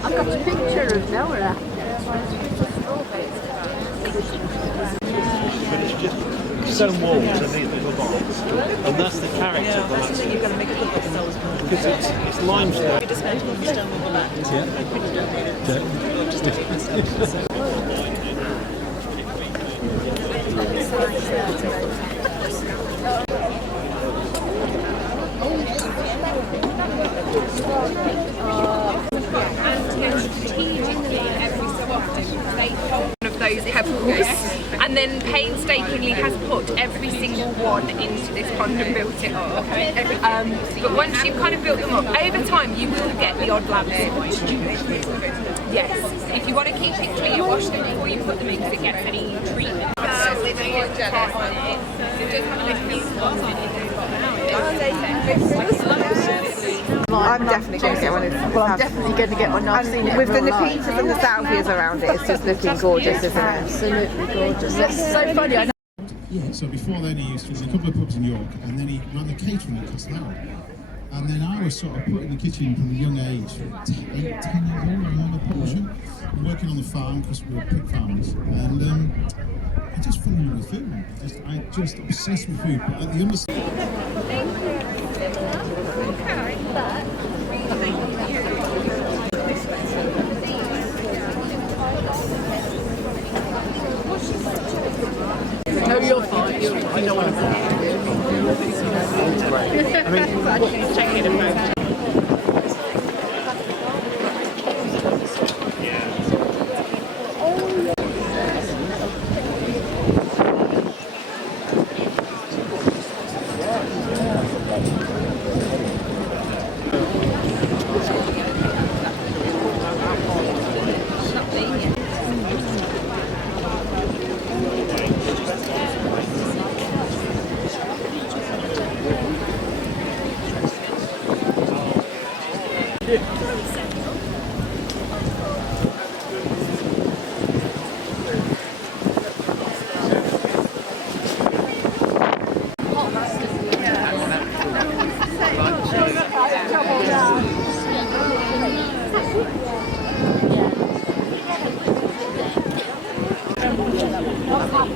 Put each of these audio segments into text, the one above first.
I've got a picture of Nora. But it's just stone walls and these little box, and that's the character. Yeah, that's you're going to make it look like it's always been. Because it's limestone. We just going to stone wall back. Those pebbles, and then painstakingly has put every single one into this pond and built it up. But once you've kind of built them up, over time you will get the odd labs. Yes, if you want to keep it clear, wash them before you put them in because it gets any treatment. I'm definitely going to get one of these. Well, I'm definitely going to get one. I've seen it with the Nepetas and the salvias around it. It's just looking gorgeous, isn't it? Absolutely gorgeous. It's so funny. I know. Yeah, so before then he used to run a couple of pubs in York, and then he ran the catering at Castletown. And then I was sort of put in the kitchen from a young age, 10 years old, I'm on a portion, working on the farm because we were pig farmers. And I just fell in love with food. I just obsessed with food. But at the understanding. No, you're fine. I don't want to. I mean, checking it out.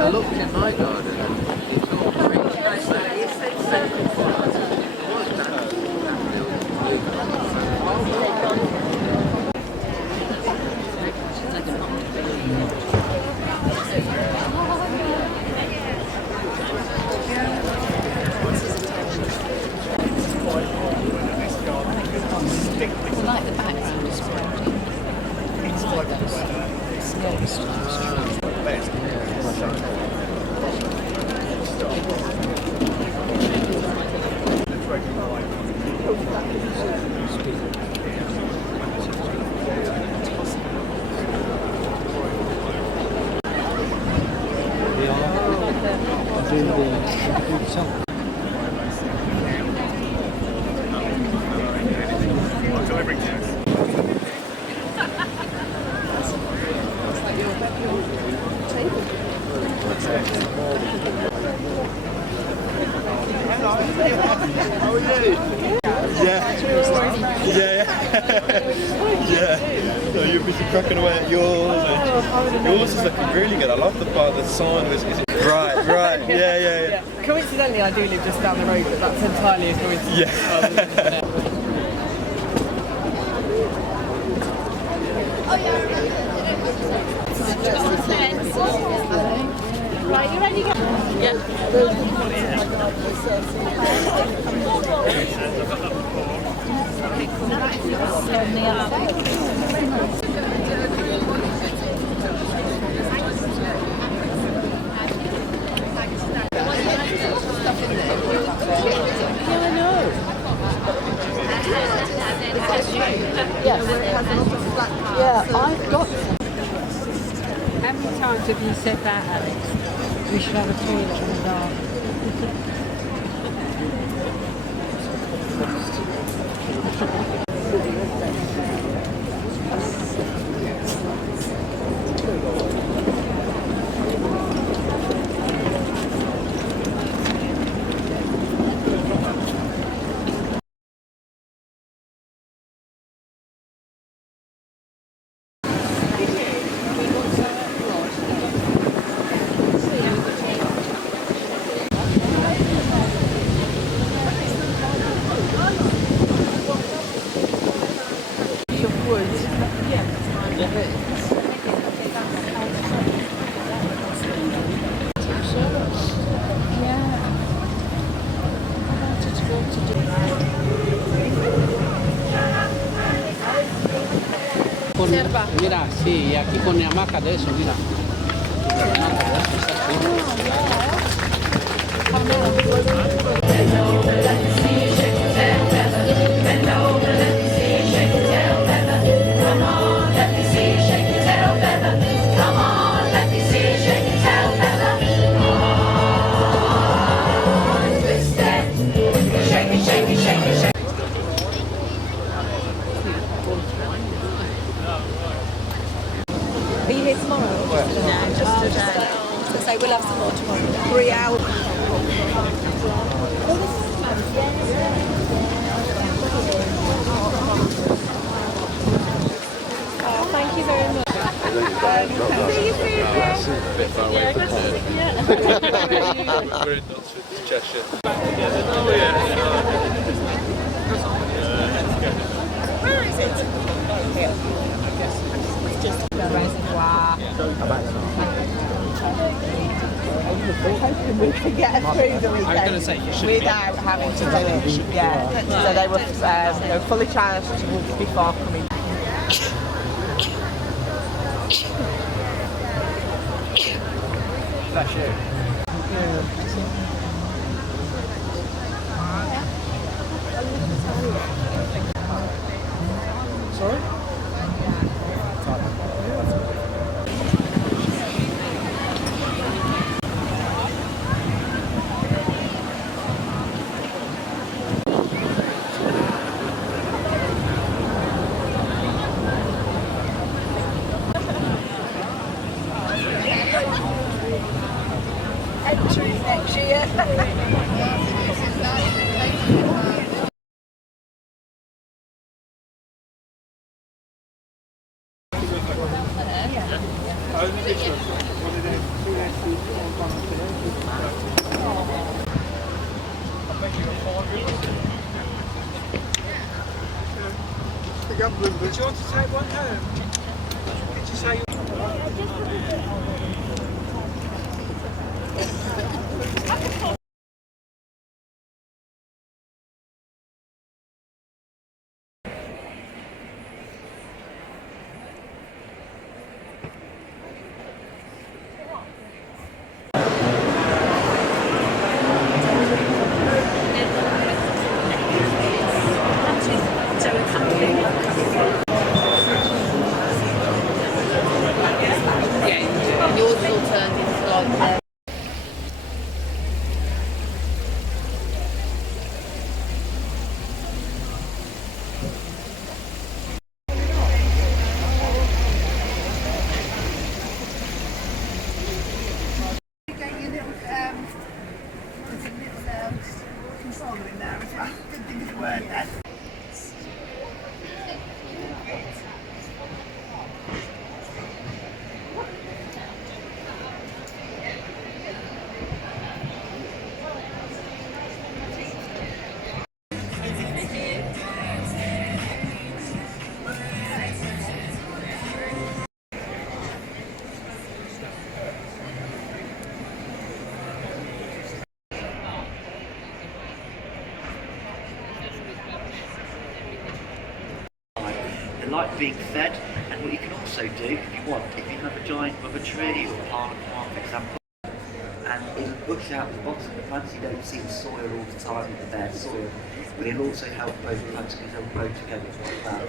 I looked in my garden and it's all green. I like the background is pretty. It's like How are you? Yeah. So you're busy cracking away at yours. Yours is looking really good. I love the part the sign was. Right. Yeah. Coincidentally, I do live just down the road, but that's entirely a coincidence. Yeah. Right, you ready to go? Yeah, I've got some. How many times have you said that, Alex? We should have a toilet in the dark. Mira, sí, y aquí pone hamaca de eso, mira. Hamaca de eso, está aquí. Are you here tomorrow? No, just today. So we'll have some more tomorrow. 3 hours. Oh, thank you very much. A bit far away from here. We're in Knutsford, Cheshire. Oh Where is it? Here. Just the reservoir. We're hoping we can get through the weekend without having to do it. Yeah. So they were fully charged before coming. That's you. Sorry? Entry next year. Would you want to take one home? Did you say you... They like being fed, and what you can also do, if you want, if you have a giant rubber tree or pile of plant, for example, and it'll push out the bottom of the plants, you don't see the soil all the time with the bare soil, but it'll also help both plants because they'll grow together like that.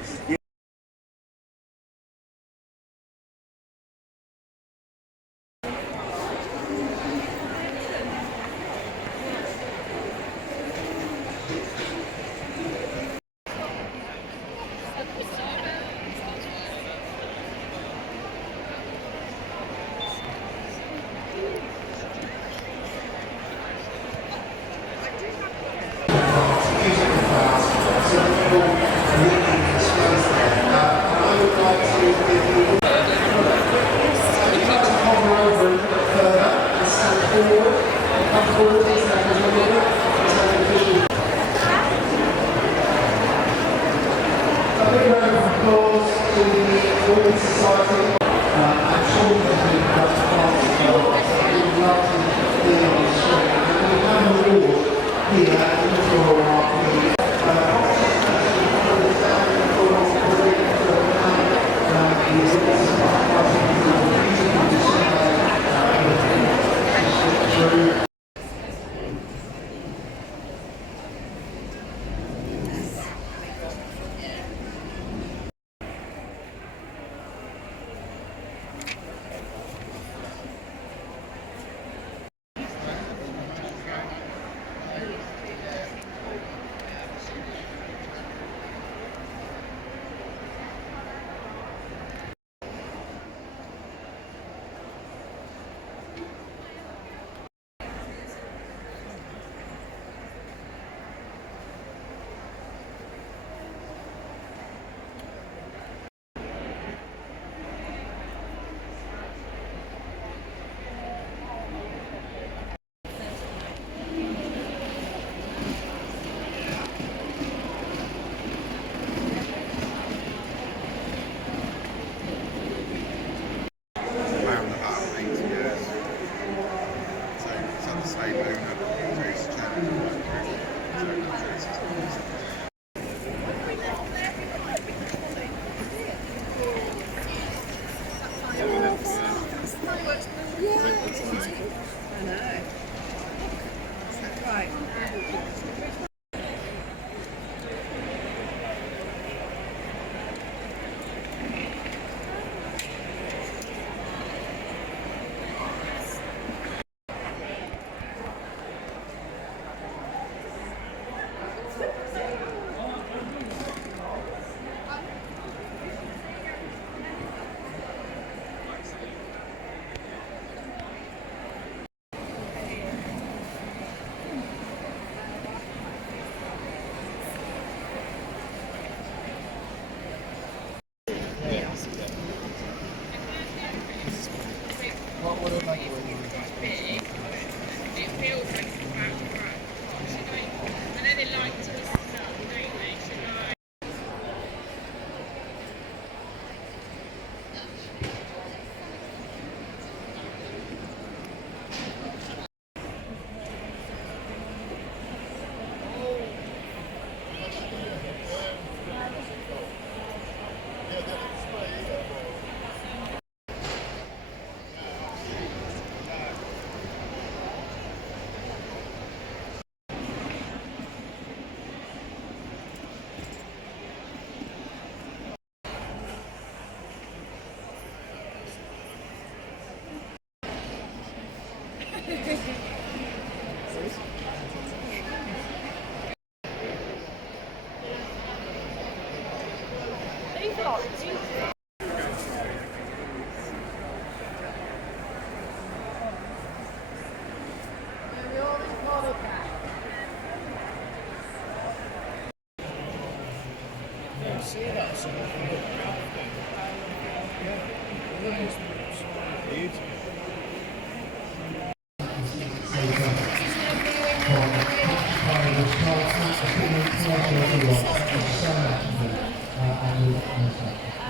Thank you.